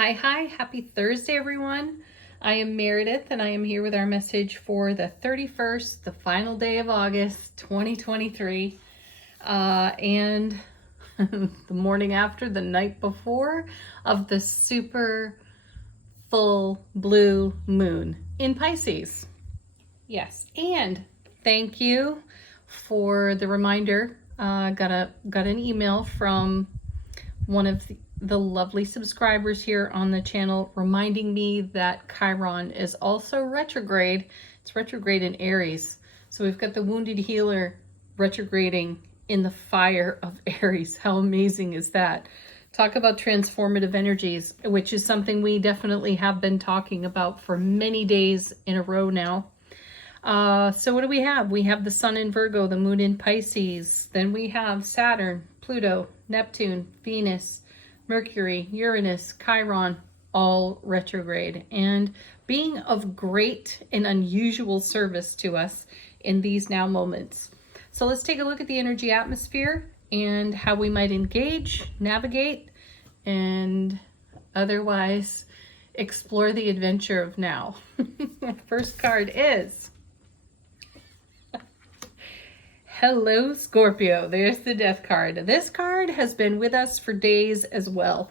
Hi, happy Thursday, everyone. I am Meredith, and I am here with our message for the 31st, the final day of August, 2023, and the morning after, the night before of the super full blue moon in Pisces. Yes, and thank you for the reminder. Got an email from one of the lovely subscribers here on the channel reminding me that Chiron is also retrograde. It's retrograde in Aries. So we've got the wounded healer retrograding in the fire of Aries. How amazing is that? Talk about transformative energies, which is something we definitely have been talking about for many days in a row now. So what do we have? We have the sun in Virgo, the moon in Pisces. Then we have Saturn, Pluto, Neptune, Venus, Mercury, Uranus, Chiron, all retrograde and being of great and unusual service to us in these now moments. So let's take a look at the energy atmosphere and how we might engage, navigate, and otherwise explore the adventure of now. First card is Hello, Scorpio. There's the death card. This card has been with us for days as well.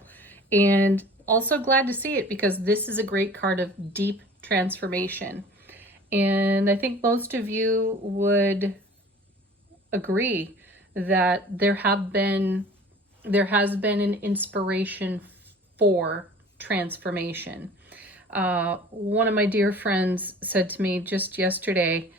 And also glad to see it because this is a great card of deep transformation. And I think most of you would agree that there has been an inspiration for transformation. One of my dear friends said to me just yesterday,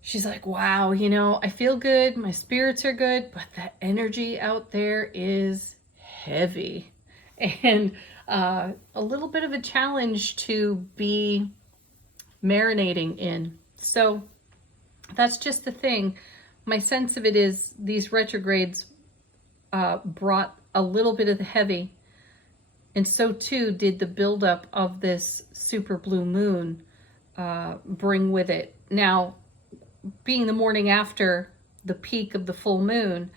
she's like, wow, I feel good. My spirits are good, but the energy out there is heavy and a little bit of a challenge to be marinating in. So that's just the thing. My sense of it is these retrogrades brought a little bit of the heavy, and so too did the buildup of this super blue moon bring with it. Now, being the morning after the peak of the full moon,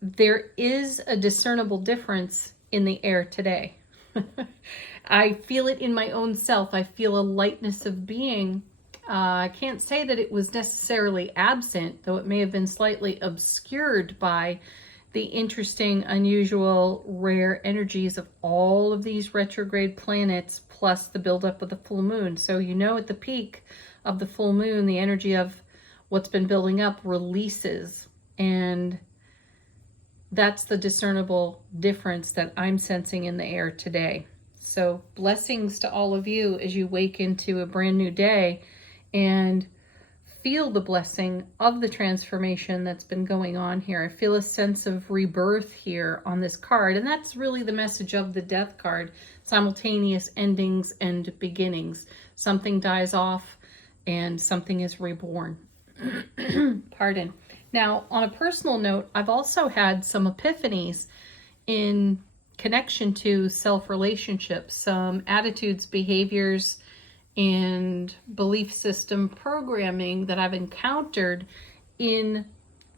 there is a discernible difference in the air today. I feel it in my own self. I feel a lightness of being. I can't say that it was necessarily absent, though it may have been slightly obscured by the interesting, unusual, rare energies of all of these retrograde planets, plus the buildup of the full moon. So at the peak of the full moon, the energy of what's been building up releases, and that's the discernible difference that I'm sensing in the air today. So blessings to all of you as you wake into a brand new day and feel the blessing of the transformation that's been going on here. I feel a sense of rebirth here on this card, and that's really the message of the death card: simultaneous endings and beginnings. Something dies off and something is reborn. Pardon. Now, on a personal note, I've also had some epiphanies in connection to self-relationships, some attitudes, behaviors, and belief system programming that I've encountered in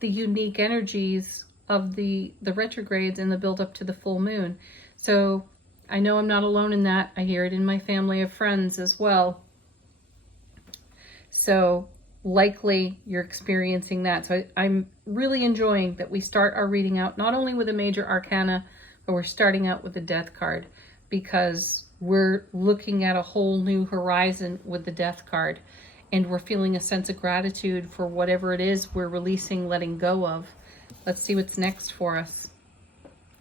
the unique energies of the retrogrades and the build up to the full moon. So I know I'm not alone in that. I hear it in my family of friends as well. So likely you're experiencing that. So I'm really enjoying that we start our reading out not only with a major arcana, but we're starting out with the death card, because we're looking at a whole new horizon with the death card, and we're feeling a sense of gratitude for whatever it is we're releasing, letting go of. Let's see what's next for us.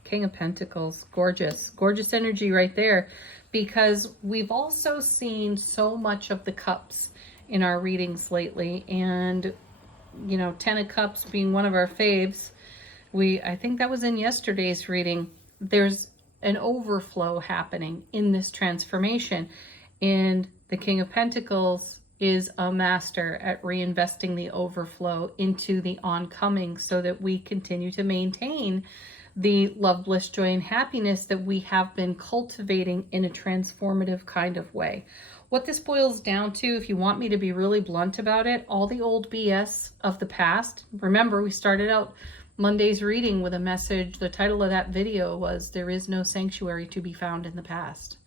King of Pentacles, gorgeous energy right there, because we've also seen so much of the cups in our readings lately, and 10 of Cups being one of our faves. I think that was in yesterday's reading. There's an overflow happening in this transformation, and the King of Pentacles is a master at reinvesting the overflow into the oncoming so that we continue to maintain the love, bliss, joy, and happiness that we have been cultivating in a transformative kind of way. What this boils down to, if you want me to be really blunt about it, all the old BS of the past. Remember, we started out Monday's reading with a message. The title of that video was "There is no sanctuary to be found in the past.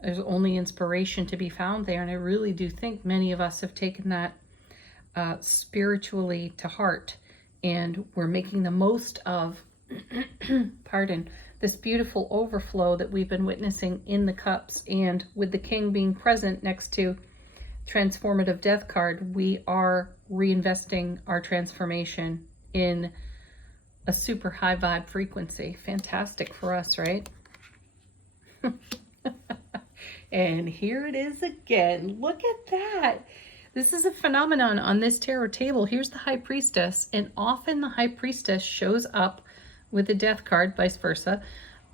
There's only inspiration to be found there." And I really do think many of us have taken that spiritually to heart, and we're making the most of pardon, this beautiful overflow that we've been witnessing in the cups. And with the king being present next to transformative death card, we are reinvesting our transformation in a super high vibe frequency. Fantastic for us, right? And here it is again. Look at that. This is a phenomenon on this tarot table. Here's the High Priestess, and often the High Priestess shows up with the Death card, vice versa,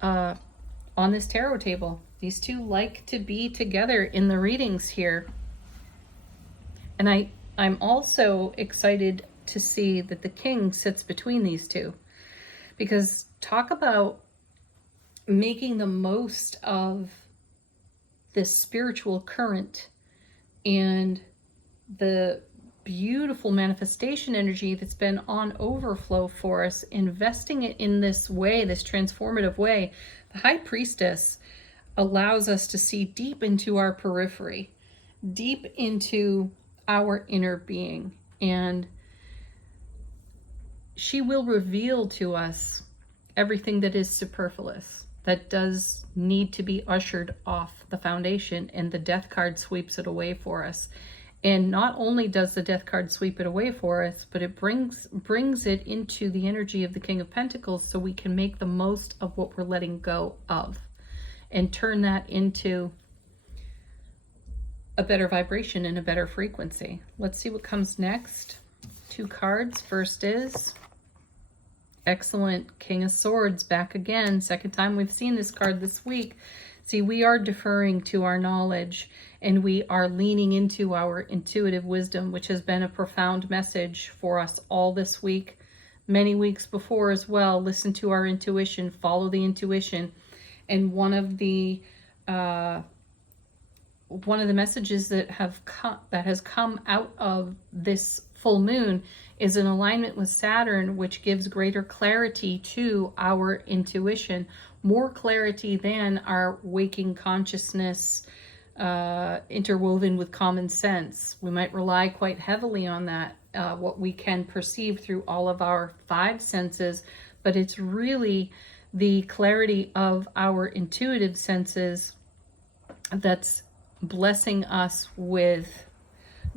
on this tarot table. These two like to be together in the readings here. And I'm also excited to see that the king sits between these two, because talk about making the most of this spiritual current and the beautiful manifestation energy that's been on overflow for us, investing it in this way, this transformative way. The High Priestess allows us to see deep into our periphery, deep into our inner being, and she will reveal to us everything that is superfluous, that does need to be ushered off the foundation, and the Death card sweeps it away for us. And not only does the Death card sweep it away for us, but it brings it into the energy of the King of Pentacles, so we can make the most of what we're letting go of and turn that into a better vibration and a better frequency. Let's see what comes next. 2 cards. First is excellent King of Swords, back again. Second time we've seen this card this week. See, we are deferring to our knowledge, and we are leaning into our intuitive wisdom, which has been a profound message for us all this week, many weeks before as well. Listen to our intuition, follow the intuition. And one of the messages that has come out of this full moon is an alignment with Saturn, which gives greater clarity to our intuition, more clarity than our waking consciousness interwoven with common sense. We might rely quite heavily on that, what we can perceive through all of our 5 senses, but it's really the clarity of our intuitive senses that's blessing us with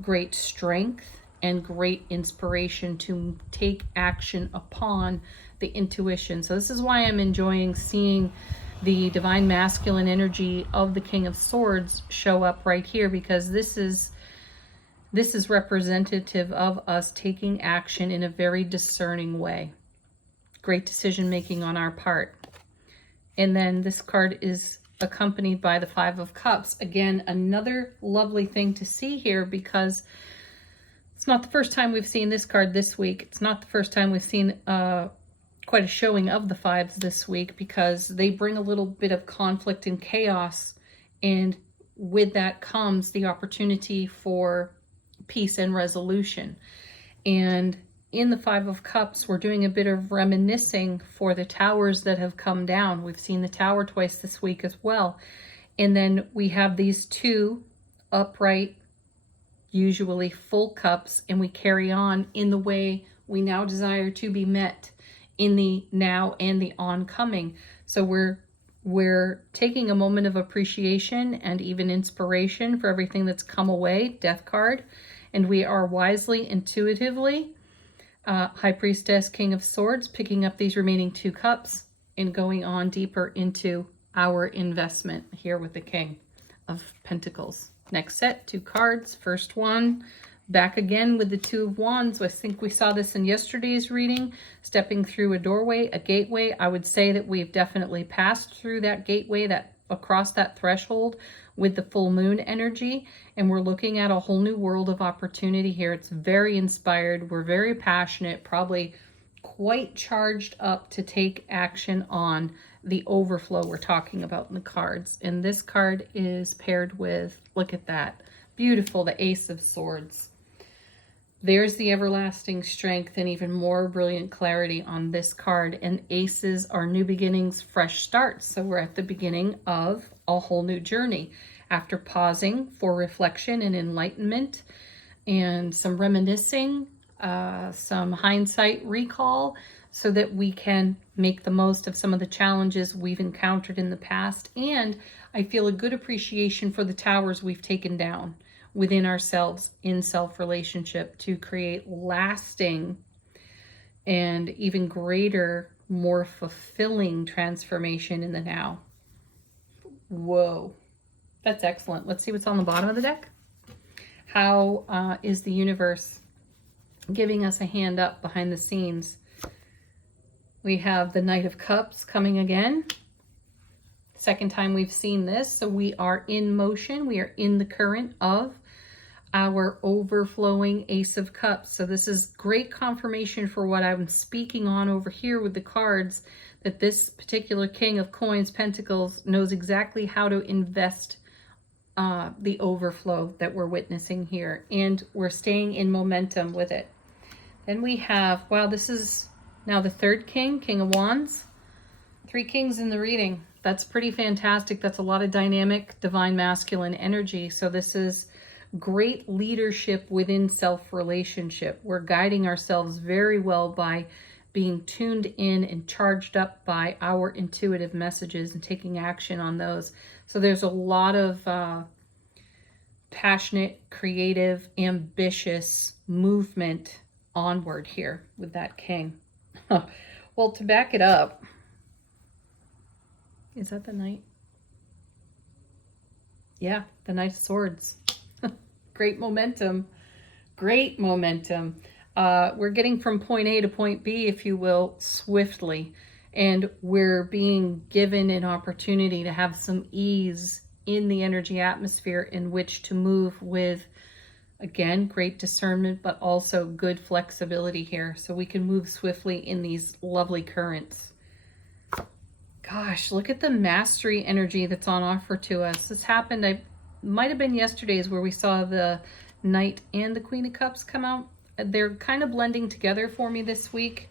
great strength and great inspiration to take action upon the intuition. So this is why I'm enjoying seeing the divine masculine energy of the King of Swords show up right here, because this is representative of us taking action in a very discerning way. Great decision making on our part. And then this card is accompanied by the 5 of Cups. Again, another lovely thing to see here, because it's not the first time we've seen this card this week. It's not the first time we've seen quite a showing of the 5s this week, because they bring a little bit of conflict and chaos, and with that comes the opportunity for peace and resolution. And in the 5 of Cups, we're doing a bit of reminiscing for the towers that have come down. We've seen the tower twice this week as well. And then we have these 2 upright, usually full cups, and we carry on in the way we now desire to be met in the now and the oncoming. So we're taking a moment of appreciation and even inspiration for everything that's come away, Death card, and we are wisely, intuitively, High Priestess, King of Swords, picking up these remaining 2 cups and going on deeper into our investment here with the King of Pentacles. Next set, 2 cards. First one, back again with the 2 of Wands. I think we saw this in yesterday's reading. Stepping through a doorway, a gateway. I would say that we've definitely passed through that gateway, that across that threshold with the full moon energy, and we're looking at a whole new world of opportunity here. It's very inspired. We're very passionate, probably quite charged up to take action on the overflow we're talking about in the cards. And this card is paired with, look at that, beautiful, the Ace of Swords. There's the everlasting strength and even more brilliant clarity on this card. And aces are new beginnings, fresh starts. So we're at the beginning of a whole new journey. After pausing for reflection and enlightenment and some reminiscing, some hindsight recall, so that we can make the most of some of the challenges we've encountered in the past. And I feel a good appreciation for the towers we've taken down within ourselves in self-relationship to create lasting and even greater, more fulfilling transformation in the now. Whoa, that's excellent. Let's see what's on the bottom of the deck. How is the universe giving us a hand up behind the scenes? We have the Knight of Cups coming again. Second time we've seen this. So we are in motion. We are in the current of our overflowing Ace of Cups. So this is great confirmation for what I'm speaking on over here with the cards, that this particular King of Coins, Pentacles, knows exactly how to invest the overflow that we're witnessing here. And we're staying in momentum with it. Then we have, wow, this is now the third king, King of Wands. 3 kings in the reading. That's pretty fantastic. That's a lot of dynamic, divine masculine energy. So this is great leadership within self-relationship. We're guiding ourselves very well by being tuned in and charged up by our intuitive messages and taking action on those. So there's a lot of passionate, creative, ambitious movement onward here with that king. Well, to back it up, is that the Knight? Yeah, the Knight of Swords. Great momentum. Great momentum. We're getting from point A to point B, if you will, swiftly. And we're being given an opportunity to have some ease in the energy atmosphere in which to move with, again, great discernment, but also good flexibility here. So we can move swiftly in these lovely currents. Gosh, look at the mastery energy that's on offer to us. This happened, I might have been yesterday's, where we saw the Knight and the Queen of Cups come out. They're kind of blending together for me this week.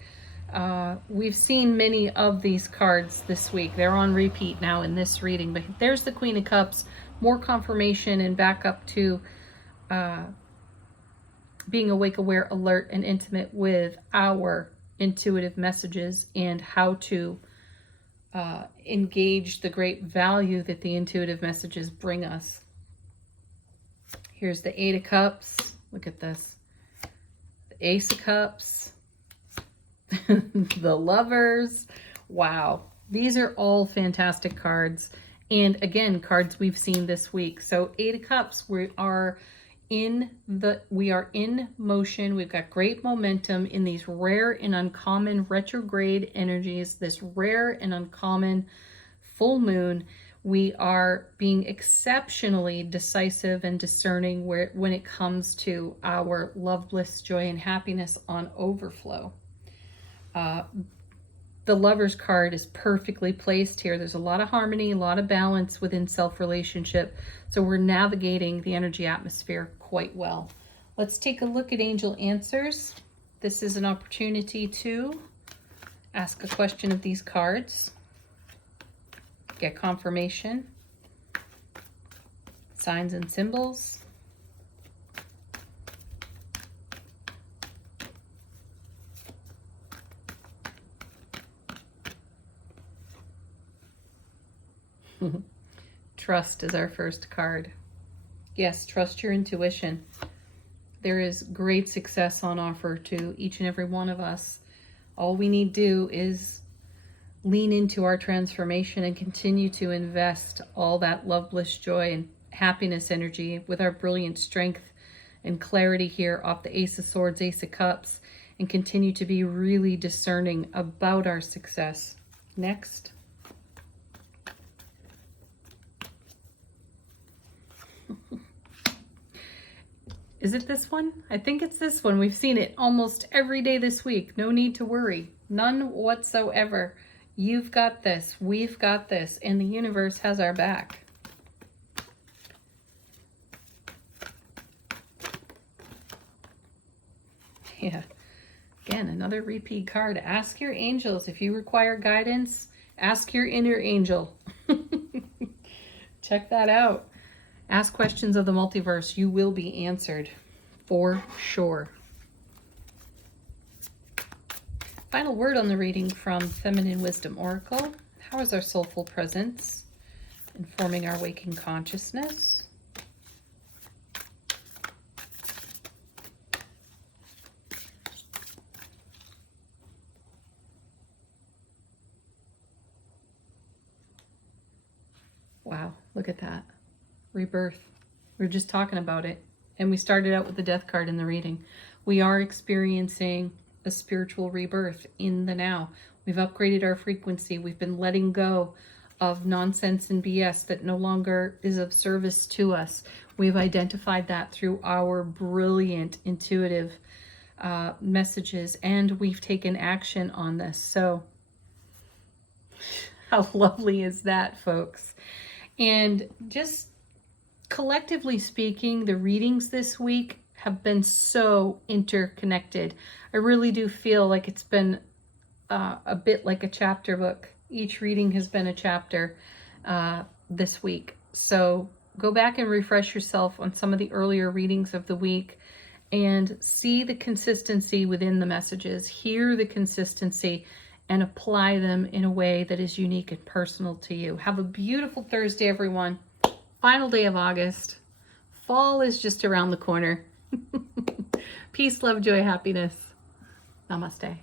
We've seen many of these cards this week. They're on repeat now in this reading, but there's the Queen of Cups, more confirmation and backup to being awake, aware, alert, and intimate with our intuitive messages and how to engage the great value that the intuitive messages bring us. Here's the 8 of Cups. Look at this. The Ace of Cups. The Lovers. Wow. These are all fantastic cards. And again, cards we've seen this week. So 8 of Cups, we are in motion. We've got great momentum in these rare and uncommon retrograde energies, this rare and uncommon full moon. We are being exceptionally decisive and discerning when it comes to our love, bliss, joy, and happiness on overflow. The Lover's card is perfectly placed here. There's a lot of harmony, a lot of balance within self-relationship. So we're navigating the energy atmosphere quite well. Let's take a look at angel answers. This is an opportunity to ask a question of these cards, get confirmation, signs and symbols. Trust is our first card. Yes, trust your intuition. There is great success on offer to each and every one of us. All we need to do is lean into our transformation and continue to invest all that love, bliss, joy, and happiness energy with our brilliant strength and clarity here off the Ace of Swords, Ace of Cups, and continue to be really discerning about our success. Next. Is it this one? I think it's this one. We've seen it almost every day this week. No need to worry. None whatsoever. You've got this. We've got this. And the universe has our back. Yeah. Again, another repeat card. Ask your angels. If you require guidance, ask your inner angel. Check that out. Ask questions of the multiverse. You will be answered for sure. Final word on the reading from Feminine Wisdom Oracle. How is our soulful presence informing our waking consciousness? Wow, look at that. Rebirth. We were just talking about it. And we started out with the death card in the reading. We are experiencing a spiritual rebirth in the now. We've upgraded our frequency. We've been letting go of nonsense and BS that no longer is of service to us. We've identified that through our brilliant intuitive messages, and we've taken action on this. So how lovely is that, folks? And just collectively speaking, the readings this week have been so interconnected. I really do feel like it's been a bit like a chapter book. Each reading has been a chapter this week. So go back and refresh yourself on some of the earlier readings of the week and see the consistency within the messages, hear the consistency, and apply them in a way that is unique and personal to you. Have a beautiful Thursday, everyone. Final day of August. Fall is just around the corner. Peace, love, joy, happiness. Namaste.